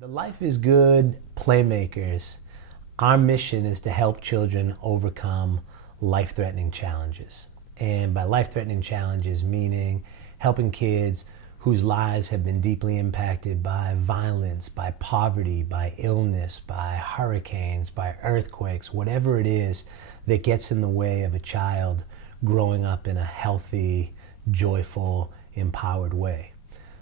The Life is Good Playmakers, our mission is to help children overcome life-threatening challenges. And by life-threatening challenges, meaning helping kids whose lives have been deeply impacted by violence, by poverty, by illness, by hurricanes, by earthquakes, whatever it is that gets in the way of a child growing up in a healthy, joyful, empowered way.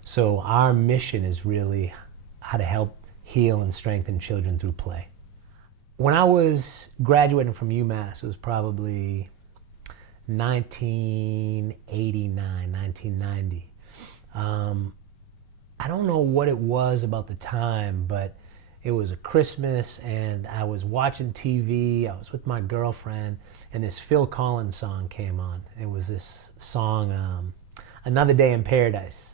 So our mission is really how to help heal and strengthen children through play. When I was graduating from UMass, it was probably 1989, 1990. I don't know what it was about the time, but it was a Christmas and I was watching TV. I was with my girlfriend and this Phil Collins song came on. It was this song, Another Day in Paradise.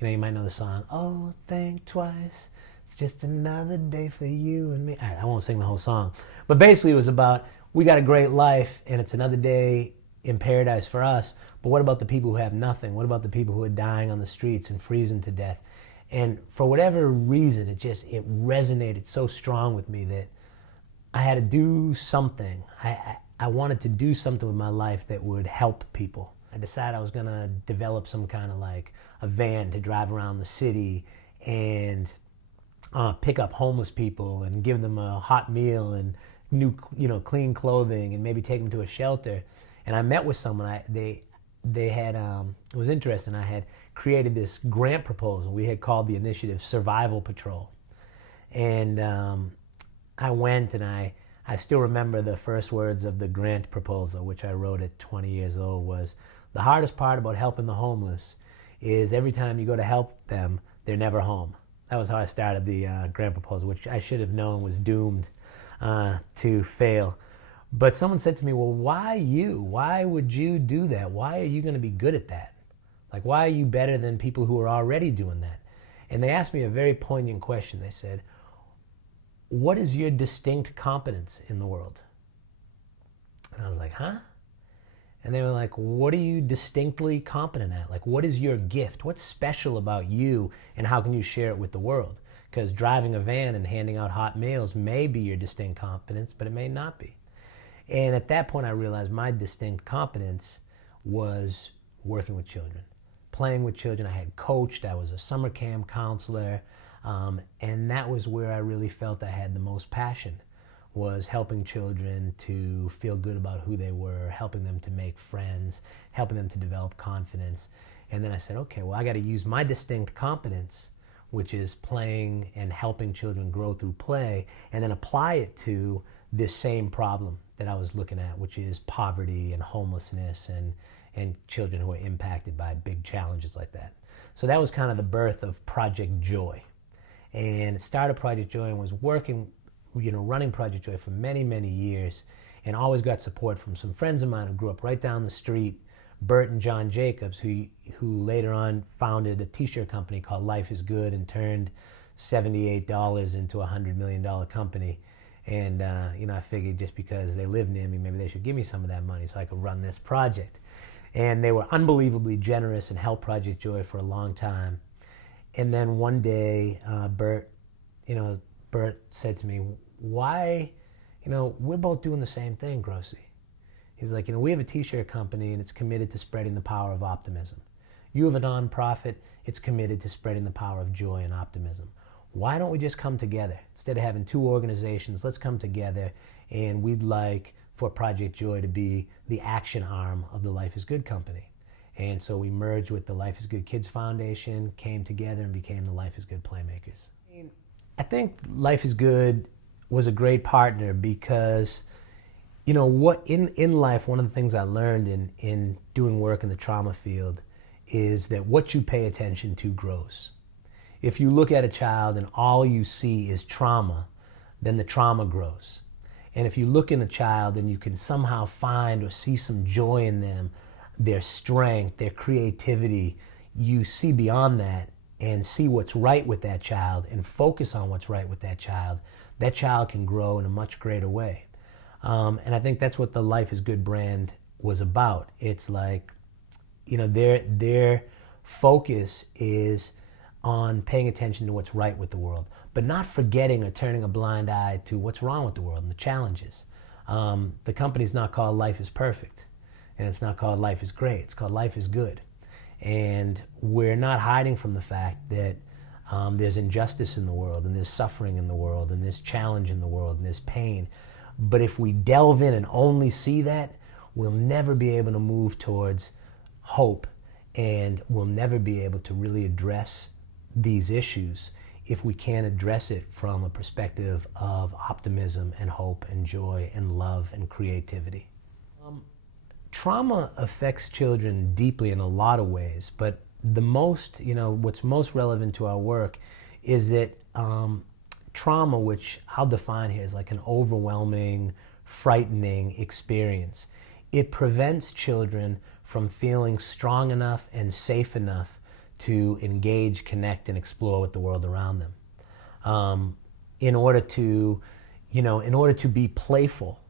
You know, you might know the song, oh, think twice. It's just another day for you and me. I won't sing the whole song. But basically it was about, we got a great life and it's another day in paradise for us. But what about the people who have nothing? What about the people who are dying on the streets and freezing to death? And for whatever reason, it resonated so strong with me that I had to do something. I wanted to do something with my life that would help people. I decided I was gonna develop some kind of like a van to drive around the city and pick up homeless people and give them a hot meal and new, clean clothing and maybe take them to a shelter. And I met with someone. They had it was interesting. I had created this grant proposal. We had called the initiative Survival Patrol, and I went and I still remember the first words of the grant proposal, which I wrote at 20 years old, was the hardest part about helping the homeless is every time you go to help them, they're never home. That was how I started the grant proposal, which I should have known was doomed to fail. But someone said to me, well, why you? Why would you do that? Why are you going to be good at that? Like, why are you better than people who are already doing that? And they asked me a very poignant question. They said, what is your distinct competence in the world? And I was like, huh? And they were like, what are you distinctly competent at? Like, what is your gift? What's special about you and how can you share it with the world? Because driving a van and handing out hot meals may be your distinct competence, but it may not be. And at that point, I realized my distinct competence was working with children, playing with children. I had coached, I was a summer camp counselor, and that was where I really felt I had the most passion, was helping children to feel good about who they were, helping them to make friends, helping them to develop confidence. And then I said, okay, well, I got to use my distinct competence, which is playing and helping children grow through play, and then apply it to this same problem that I was looking at, which is poverty and homelessness and children who are impacted by big challenges like that. So that was kind of the birth of Project Joy. And it started Project Joy and was working, running Project Joy for many, many years, and always got support from some friends of mine who grew up right down the street, Bert and John Jacobs, who later on founded a t-shirt company called Life is Good and turned $78 into a $100 million company. And I figured just because they live near me, maybe they should give me some of that money so I could run this project. And they were unbelievably generous and helped Project Joy for a long time. And then one day, Bert said to me, why, we're both doing the same thing, Grossi. He's like, we have a t-shirt company and it's committed to spreading the power of optimism. You have a nonprofit, it's committed to spreading the power of joy and optimism. Why don't we just come together? Instead of having two organizations, let's come together, and we'd like for Project Joy to be the action arm of the Life is Good company. And so we merged with the Life is Good Kids Foundation, came together and became the Life is Good Playmakers. I think Life is Good was a great partner because, what in life, one of the things I learned in doing work in the trauma field is that what you pay attention to grows. If you look at a child and all you see is trauma, then the trauma grows. And if you look in a child and you can somehow find or see some joy in them, their strength, their creativity, you see beyond that and see what's right with that child and focus on what's right with that child can grow in a much greater way. And I think that's what the Life is Good brand was about. It's like, their focus is on paying attention to what's right with the world. but not forgetting or turning a blind eye to what's wrong with the world and the challenges. The company's not called Life is Perfect, and it's not called Life is Great. It's called Life is Good. And we're not hiding from the fact that there's injustice in the world, and there's suffering in the world, and there's challenge in the world, and there's pain. But if we delve in and only see that, we'll never be able to move towards hope, and we'll never be able to really address these issues if we can't address it from a perspective of optimism and hope and joy and love and creativity. Trauma affects children deeply in a lot of ways, but the most, what's most relevant to our work is that trauma, which I'll define here as like an overwhelming, frightening experience, it prevents children from feeling strong enough and safe enough to engage, connect, and explore with the world around them. In order to be playful,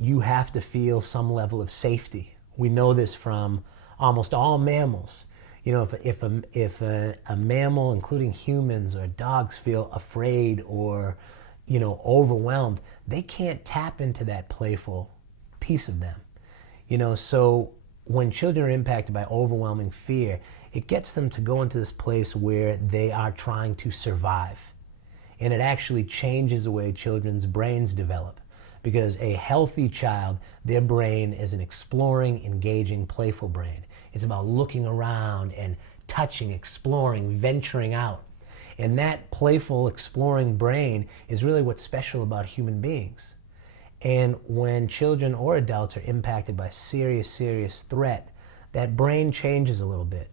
you have to feel some level of safety. We know this from almost all mammals. If a mammal, including humans or dogs, feel afraid or, overwhelmed, they can't tap into that playful piece of them. So when children are impacted by overwhelming fear, it gets them to go into this place where they are trying to survive. And it actually changes the way children's brains develop. Because a healthy child, their brain is an exploring, engaging, playful brain. It's about looking around and touching, exploring, venturing out. And that playful, exploring brain is really what's special about human beings. And when children or adults are impacted by serious threat, that brain changes a little bit.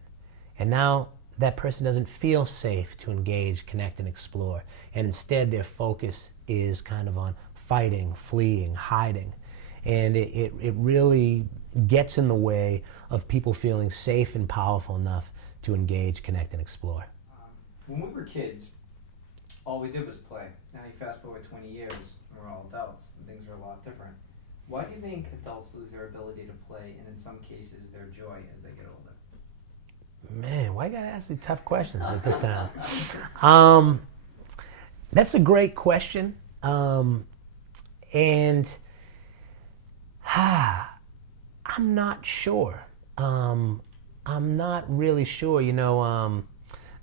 And now that person doesn't feel safe to engage, connect, and explore. And instead their focus is kind of on fighting, fleeing, hiding. And it really gets in the way of people feeling safe and powerful enough to engage, connect, and explore. When we were kids, all we did was play. Now you fast forward 20 years, and we're all adults, and things are a lot different. Why do you think adults lose their ability to play, and in some cases their joy as they get older? Man, why you gotta ask these tough questions at this time? That's a great question. And I'm not sure. I'm not really sure.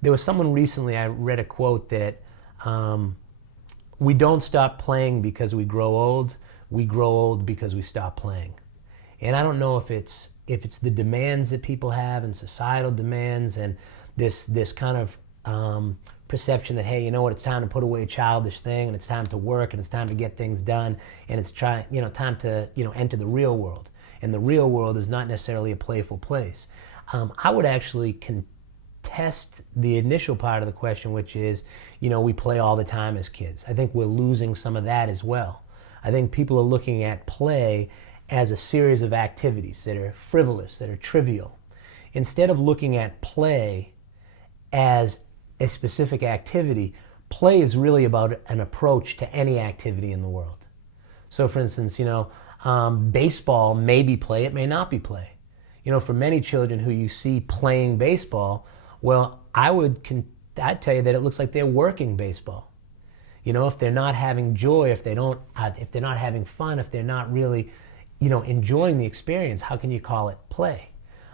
There was someone recently, I read a quote that we don't stop playing because we grow old because we stop playing. And I don't know if it's the demands that people have and societal demands and this kind of perception that, hey, it's time to put away childish thing, and it's time to work, and it's time to get things done, and it's time to enter the real world. And the real world is not necessarily a playful place. I would actually contest the initial part of the question, which is, we play all the time as kids. I think we're losing some of that as well. I think people are looking at play as a series of activities that are frivolous, that are trivial, instead of looking at play as a specific activity. Play is really about an approach to any activity in the world. So for instance, baseball may be play, it may not be play. For many children who you see playing baseball, well, I'd tell you that it looks like they're working baseball. If they're not having joy, if they're not having fun, if they're not really, enjoying the experience, how can you call it play?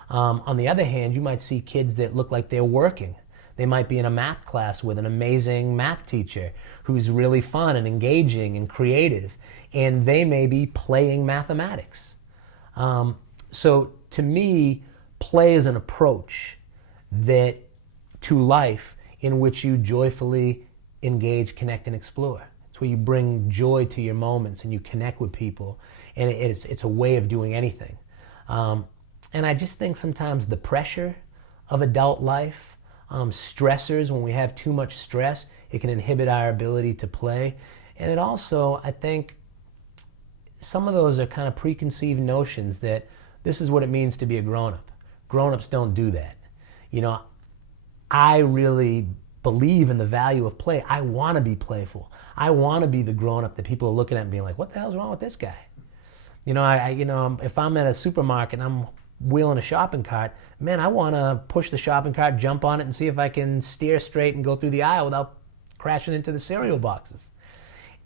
On the other hand, you might see kids that look like they're working. They might be in a math class with an amazing math teacher who's really fun and engaging and creative, and they may be playing mathematics. So to me, play is an approach to life in which you joyfully engage, connect, and explore. It's where you bring joy to your moments and you connect with people, and it's a way of doing anything. And I just think sometimes the pressure of adult life, stressors, when we have too much stress, it can inhibit our ability to play. And it also, I think, some of those are kind of preconceived notions that this is what it means to be a grown-up. Grown-ups don't do that. I really believe in the value of play. I want to be playful. I want to be the grown-up that people are looking at and being like, what the hell's wrong with this guy? If I'm at a supermarket and I'm wheeling a shopping cart, man, I want to push the shopping cart, jump on it, and see if I can steer straight and go through the aisle without crashing into the cereal boxes.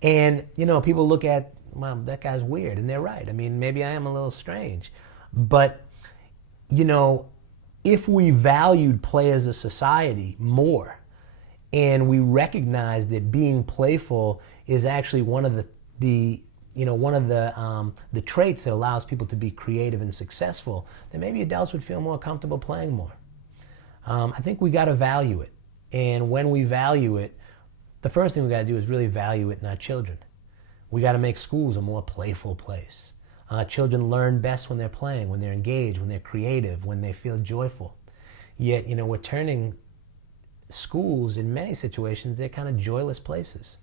And, people look at, well, that guy's weird, and they're right. I mean, maybe I am a little strange. But, if we valued play as a society more, and we recognize that being playful is actually one of the traits that allows people to be creative and successful, then maybe adults would feel more comfortable playing more. I think we got to value it. And when we value it, the first thing we got to do is really value it in our children. We got to make schools a more playful place. Children learn best when they're playing, when they're engaged, when they're creative, when they feel joyful. Yet, we're turning schools, in many situations, they're kind of joyless places.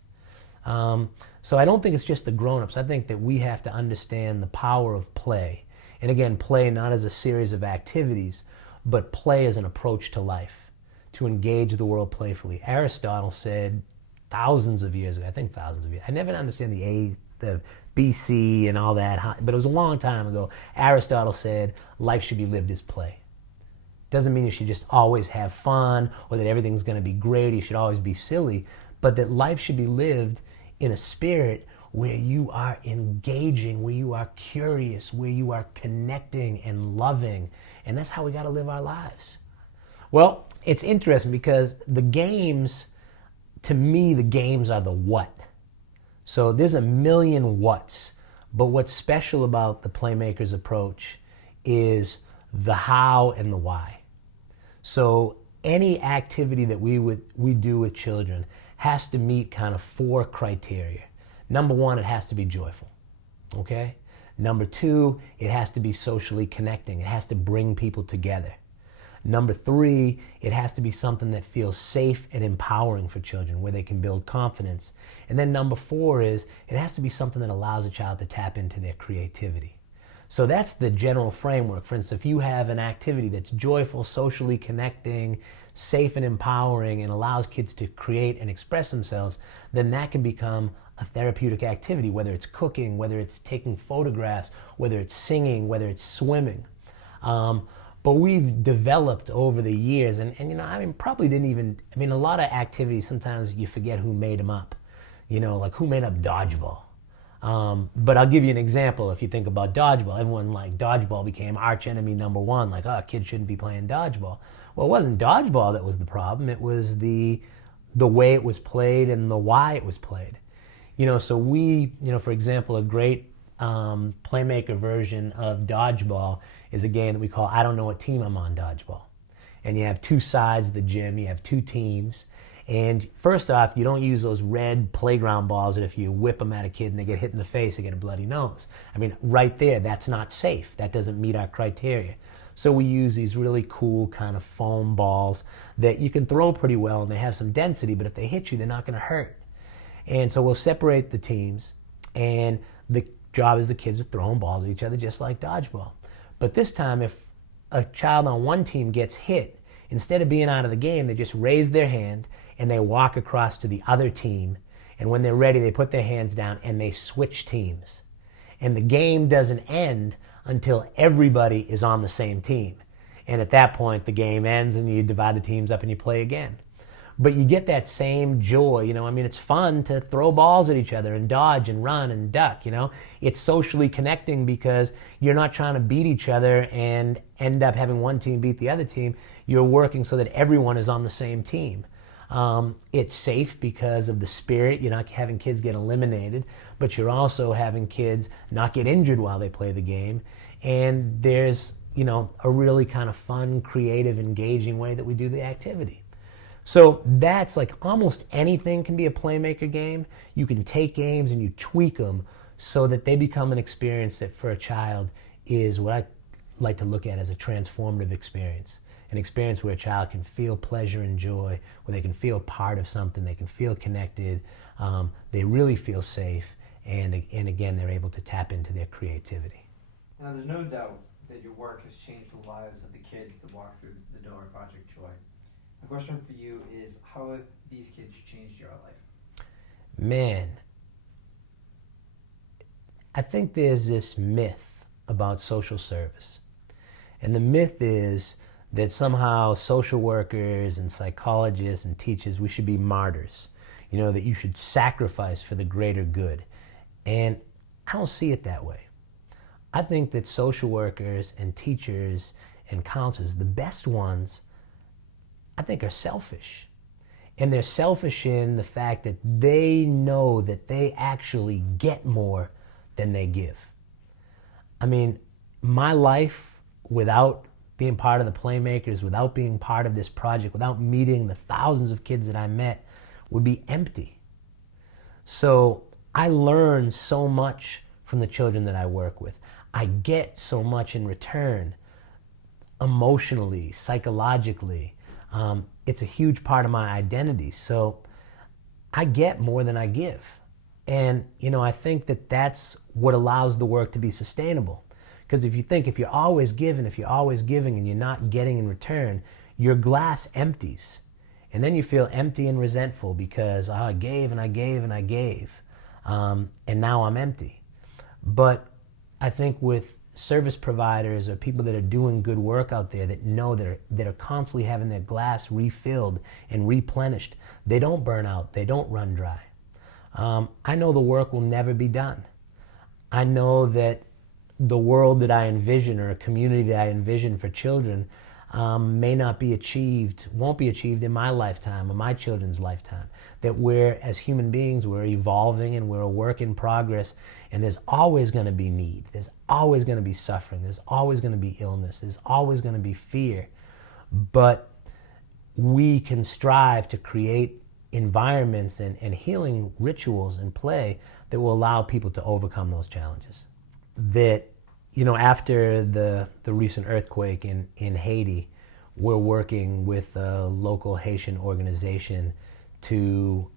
So I don't think it's just the grown-ups. I think that we have to understand the power of play. And again, play not as a series of activities, but play as an approach to life, to engage the world playfully. Aristotle said thousands of years ago, I never understand the BC and all that, but it was a long time ago. Aristotle said life should be lived as play. Doesn't mean you should just always have fun or that everything's going to be great, you should always be silly, but that life should be lived in a spirit where you are engaging, where you are curious, where you are connecting and loving. And that's how we got to live our lives. Well, it's interesting because the games, to me, the games are the what. So there's a million whats, but what's special about the Playmakers approach is the how and the why. So any activity that we do with children has to meet kind of 4 criteria. Number 1, it has to be joyful, okay? Number 2, it has to be socially connecting. It has to bring people together. Number 3, it has to be something that feels safe and empowering for children, where they can build confidence. And then number 4 is it has to be something that allows a child to tap into their creativity. So that's the general framework. For instance, if you have an activity that's joyful, socially connecting, safe and empowering, and allows kids to create and express themselves, then that can become a therapeutic activity, whether it's cooking, whether it's taking photographs, whether it's singing, whether it's swimming. But we've developed over the years, and probably didn't even, a lot of activities, sometimes you forget who made them up. Like who made up dodgeball? But I'll give you an example. If you think about dodgeball, everyone dodgeball became arch enemy number 1. Kids shouldn't be playing dodgeball. Well, it wasn't dodgeball that was the problem. It was the way it was played and the why it was played. So we, for example, a great Playmaker version of dodgeball is a game that we call I Don't Know What Team I'm On Dodgeball. And you have 2 sides of the gym, you have 2 teams. And first off, you don't use those red playground balls that if you whip them at a kid and they get hit in the face, they get a bloody nose. Right there, that's not safe. That doesn't meet our criteria. So we use these really cool kind of foam balls that you can throw pretty well and they have some density, but if they hit you, they're not going to hurt. And so we'll separate the teams, and the job is the kids are throwing balls at each other just like dodgeball. But this time, if a child on one team gets hit, instead of being out of the game, they just raise their hand and they walk across to the other team. And when they're ready, they put their hands down and they switch teams. And the game doesn't end until everybody is on the same team. And at that point, the game ends and you divide the teams up and you play again. But you get that same joy, it's fun to throw balls at each other and dodge and run and duck, It's socially connecting because you're not trying to beat each other and end up having one team beat the other team. You're working so that everyone is on the same team. It's safe because of the spirit. You're not having kids get eliminated, but you're also having kids not get injured while they play the game. And there's, a really kind of fun, creative, engaging way that we do the activity. So that's almost anything can be a Playmaker game. You can take games and you tweak them so that they become an experience that for a child is what I like to look at as a transformative experience. An experience where a child can feel pleasure and joy, where they can feel part of something, they can feel connected, they really feel safe, and again, they're able to tap into their creativity. Now, there's no doubt that your work has changed the lives of the kids that walk through the door at Project Joy. My question for you is, how have these kids changed your life? Man, I think there's this myth about social service. And the myth is that somehow social workers and psychologists and teachers, we should be martyrs. that you should sacrifice for the greater good. And I don't see it that way. I think that social workers and teachers and counselors, the best ones, I think are selfish. And they're selfish in the fact that they know that they actually get more than they give. I mean, my life without being part of the Playmakers, without being part of this project, without meeting the thousands of kids that I met, would be empty. So I learn so much from the children that I work with. I get so much in return, emotionally, psychologically. It's a huge part of my identity. So I get more than I give. And, I think that that's what allows the work to be sustainable. Because if you're always giving, and you're not getting in return, your glass empties. And then you feel empty and resentful because I gave and I gave and I gave. And now I'm empty. But I think with service providers or people that are doing good work out there that know that are constantly having their glass refilled and replenished, they don't burn out, they don't run dry. I know the work will never be done. I know that the world that I envision, or a community that I envision for children, may not be achieved, won't be achieved in my lifetime or my children's lifetime. That we're, as human beings, we're evolving and we're a work in progress, and there's always going to be need. There's always going to be suffering. There's always going to be illness. There's always going to be fear. But we can strive to create environments and healing rituals and play that will allow people to overcome those challenges. That, after the recent earthquake in Haiti, we're working with a local Haitian organization to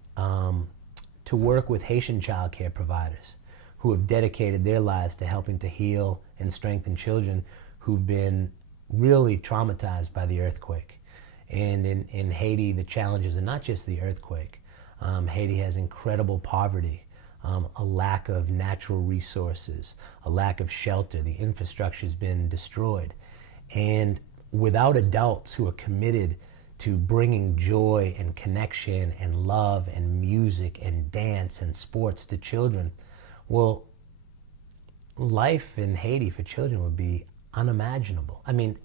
work with Haitian child care providers who have dedicated their lives to helping to heal and strengthen children who've been really traumatized by the earthquake. And in Haiti, the challenges are not just the earthquake. Haiti has incredible poverty, a lack of natural resources, a lack of shelter. The infrastructure's been destroyed. And without adults who are committed to bringing joy and connection and love and music and dance and sports to children, well, life in Haiti for children would be unimaginable. I mean,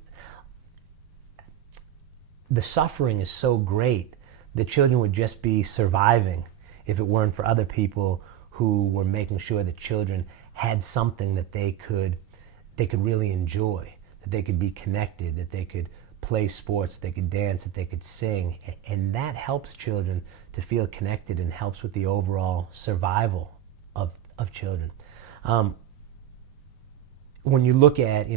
the suffering is so great that children would just be surviving if it weren't for other people who were making sure that children had something that they could really enjoy, that they could be connected, that they could play sports, they could dance, that they could sing. And that helps children to feel connected and helps with the overall survival of children. When you look at,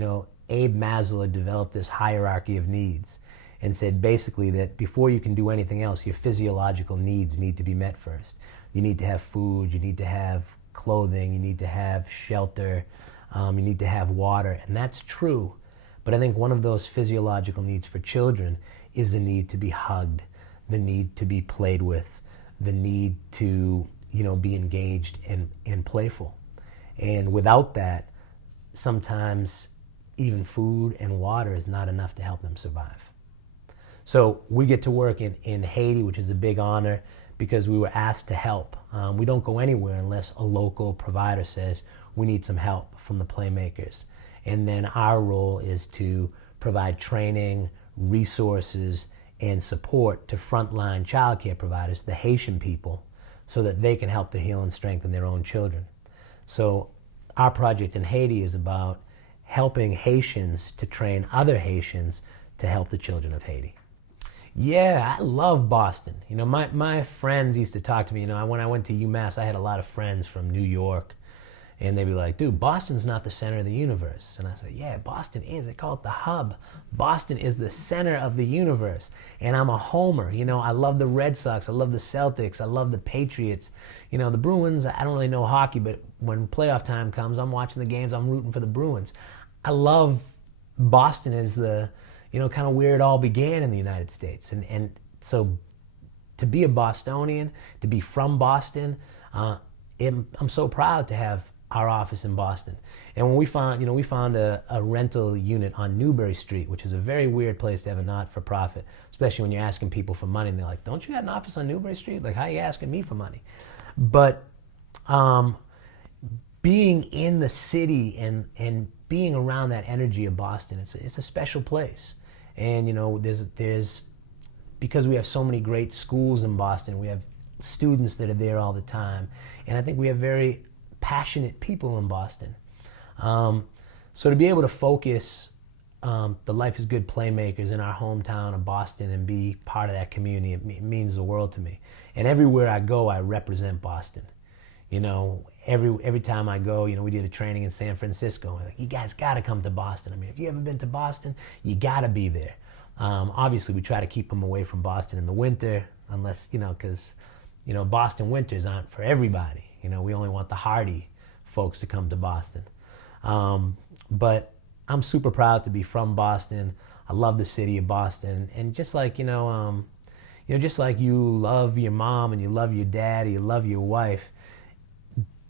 Abe Maslow developed this hierarchy of needs and said basically that before you can do anything else, your physiological needs need to be met first. You need to have food, you need to have clothing, you need to have shelter, you need to have water, and that's true. But I think one of those physiological needs for children is the need to be hugged, the need to be played with, the need to, be engaged and playful. And without that, sometimes even food and water is not enough to help them survive. So we get to work in Haiti, which is a big honor because we were asked to help. We don't go anywhere unless a local provider says we need some help from the Playmakers. And then our role is to provide training, resources, and support to frontline child care providers, the Haitian people, so that they can help to heal and strengthen their own children. So our project in Haiti is about helping Haitians to train other Haitians to help the children of Haiti. Yeah, I love Boston. My friends used to talk to me. When I went to UMass, I had a lot of friends from New York, and they'd be like, dude, Boston's not the center of the universe. And I said, yeah, Boston is. They call it the hub. Boston is the center of the universe. And I'm a homer. I love the Red Sox. I love the Celtics. I love the Patriots. The Bruins, I don't really know hockey, but when playoff time comes, I'm watching the games. I'm rooting for the Bruins. I love Boston as the, kind of where it all began in the United States. And so to be a Bostonian, to be from Boston, I'm so proud to have our office in Boston. And when we found a rental unit on Newbury Street, which is a very weird place to have a not-for-profit, especially when you're asking people for money and they're like, don't you have an office on Newbury Street? Like, how are you asking me for money? But being in the city and being around that energy of Boston, it's a special place. And there's because we have so many great schools in Boston, we have students that are there all the time, and I think we have very passionate people in Boston. So to be able to focus the Life is Good Playmakers in our hometown of Boston and be part of that community, it means the world to me. And everywhere I go, I represent Boston. Every time I go, we did a training in San Francisco. Like, you guys got to come to Boston. I mean, if you ever been to Boston, you got to be there. Obviously, we try to keep them away from Boston in the winter, unless, because, Boston winters aren't for everybody. We only want the hardy folks to come to Boston. But I'm super proud to be from Boston. I love the city of Boston. And just like, just like you love your mom and you love your dad, and you love your wife,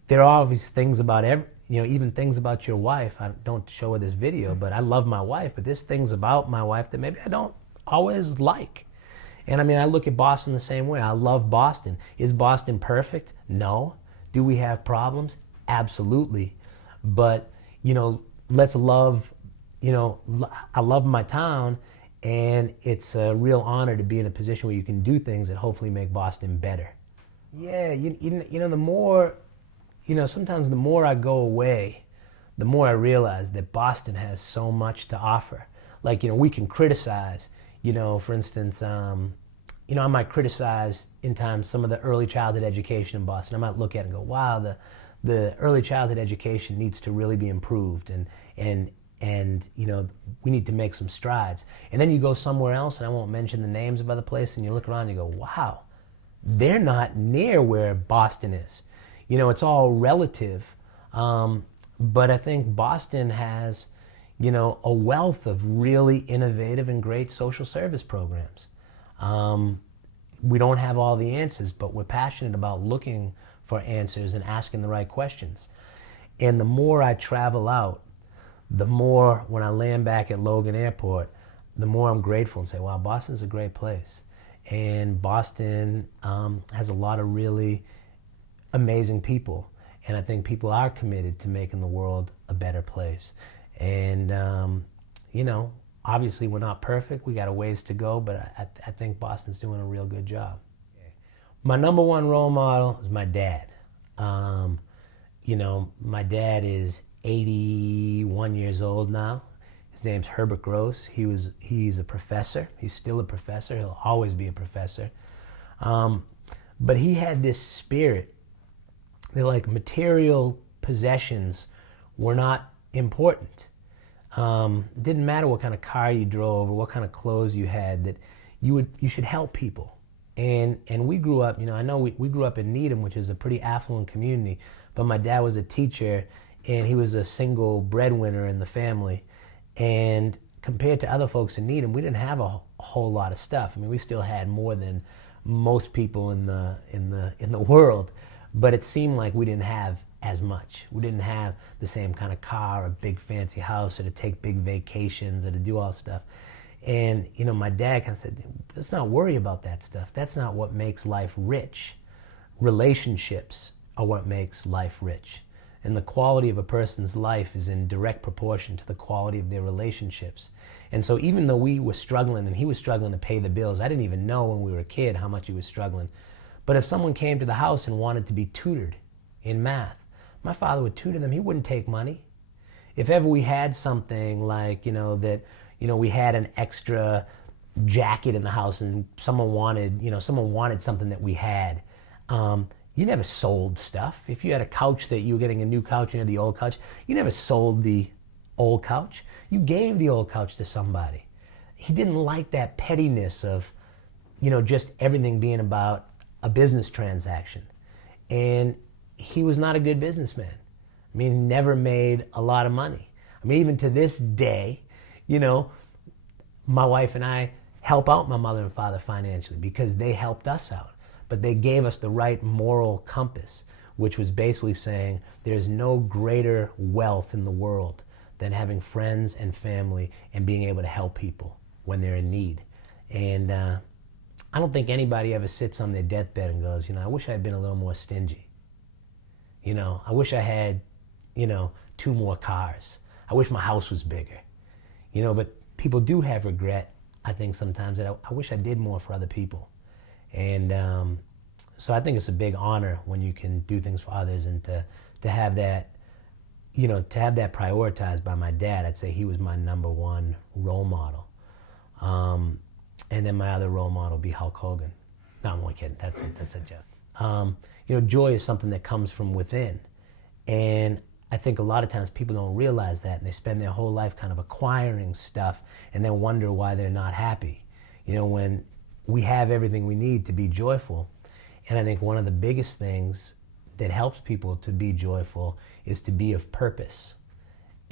there are always things about even things about your wife. I don't show her this video, but I love my wife, but there's things about my wife that maybe I don't always like. And I look at Boston the same way. I love Boston. Is Boston perfect? No. Do we have problems? Absolutely. But, let's love, I love my town, and it's a real honor to be in a position where you can do things that hopefully make Boston better. Yeah, the more, sometimes the more I go away, the more I realize that Boston has so much to offer. Like, we can criticize, for instance, I might criticize in times some of the early childhood education in Boston. I might look at it and go, wow, the early childhood education needs to really be improved, and we need to make some strides. And then you go somewhere else, and I won't mention the names of other places, and you look around and you go, wow, they're not near where Boston is. It's all relative, but I think Boston has, a wealth of really innovative and great social service programs. We don't have all the answers, but we're passionate about looking for answers and asking the right questions. And the more I travel out, the more, when I land back at Logan Airport, the more I'm grateful and say, wow, Boston's a great place. And Boston has a lot of really amazing people. And I think people are committed to making the world a better place. And, obviously we're not perfect. We got a ways to go, but I think Boston's doing a real good job. My number one role model is my dad. My dad is 81 years old now. His name's Herbert Gross. He's a professor. He's still a professor. He'll always be a professor. But he had this spirit that, like, material possessions were not important. It didn't matter what kind of car you drove or what kind of clothes you had, that you should help people. And we grew up, I know we grew up in Needham, which is a pretty affluent community, but my dad was a teacher and he was a single breadwinner in the family. And compared to other folks in Needham, we didn't have a whole lot of stuff. We still had more than most people in the world, but it seemed like we didn't have as much. We didn't have the same kind of car or big fancy house or to take big vacations or to do all stuff. And, my dad kind of said, let's not worry about that stuff. That's not what makes life rich. Relationships are what makes life rich. And the quality of a person's life is in direct proportion to the quality of their relationships. And so even though we were struggling and he was struggling to pay the bills, I didn't even know when we were a kid how much he was struggling. But if someone came to the house and wanted to be tutored in math, my father would tutor them. He wouldn't take money. If ever we had something like, we had an extra jacket in the house and someone wanted something that we had, you never sold stuff. If you had a couch that you were getting a new couch and you had the old couch, you never sold the old couch. You gave the old couch to somebody. He didn't like that pettiness of, just everything being about a business transaction. And he was not a good businessman. He never made a lot of money. Even to this day, my wife and I help out my mother and father financially because they helped us out. But they gave us the right moral compass. which was basically saying there's no greater wealth in the world than having friends and family and being able to help people when they're in need. And I don't think anybody ever sits on their deathbed and goes, I wish I had been a little more stingy. I wish I had, 2 more cars. I wish my house was bigger. But people do have regret, I think sometimes, that I wish I did more for other people. And so I think it's a big honor when you can do things for others, and to have that, to have that prioritized by my dad. I'd say he was my number one role model. And then my other role model would be Hulk Hogan. No, I'm only kidding. That's a joke. Joy is something that comes from within. And I think a lot of times people don't realize that, and they spend their whole life kind of acquiring stuff and then wonder why they're not happy. When we have everything we need to be joyful. And I think one of the biggest things that helps people to be joyful is to be of purpose.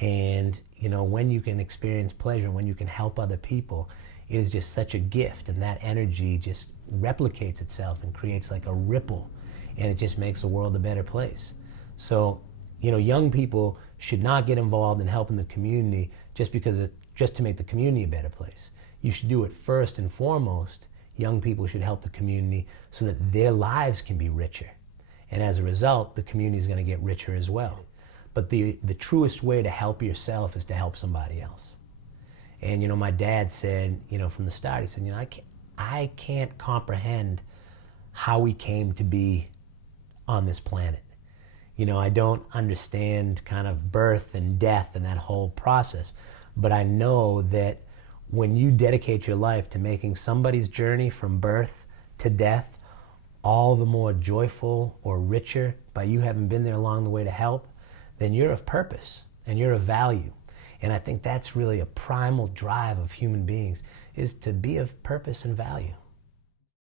And, when you can experience pleasure, when you can help other people, it is just such a gift, and that energy just replicates itself and creates like a ripple, and it just makes the world a better place. So, young people should not get involved in helping the community just to make the community a better place. You should do it first and foremost. Young people should help the community so that their lives can be richer. And as a result, the community is going to get richer as well. But the truest way to help yourself is to help somebody else. And, my dad said, from the start, he said, I can't comprehend how we came to be on this planet. I don't understand kind of birth and death and that whole process. But I know that when you dedicate your life to making somebody's journey from birth to death all the more joyful or richer by you having been there along the way to help, then you're of purpose and you're of value. And I think that's really a primal drive of human beings, is to be of purpose and value.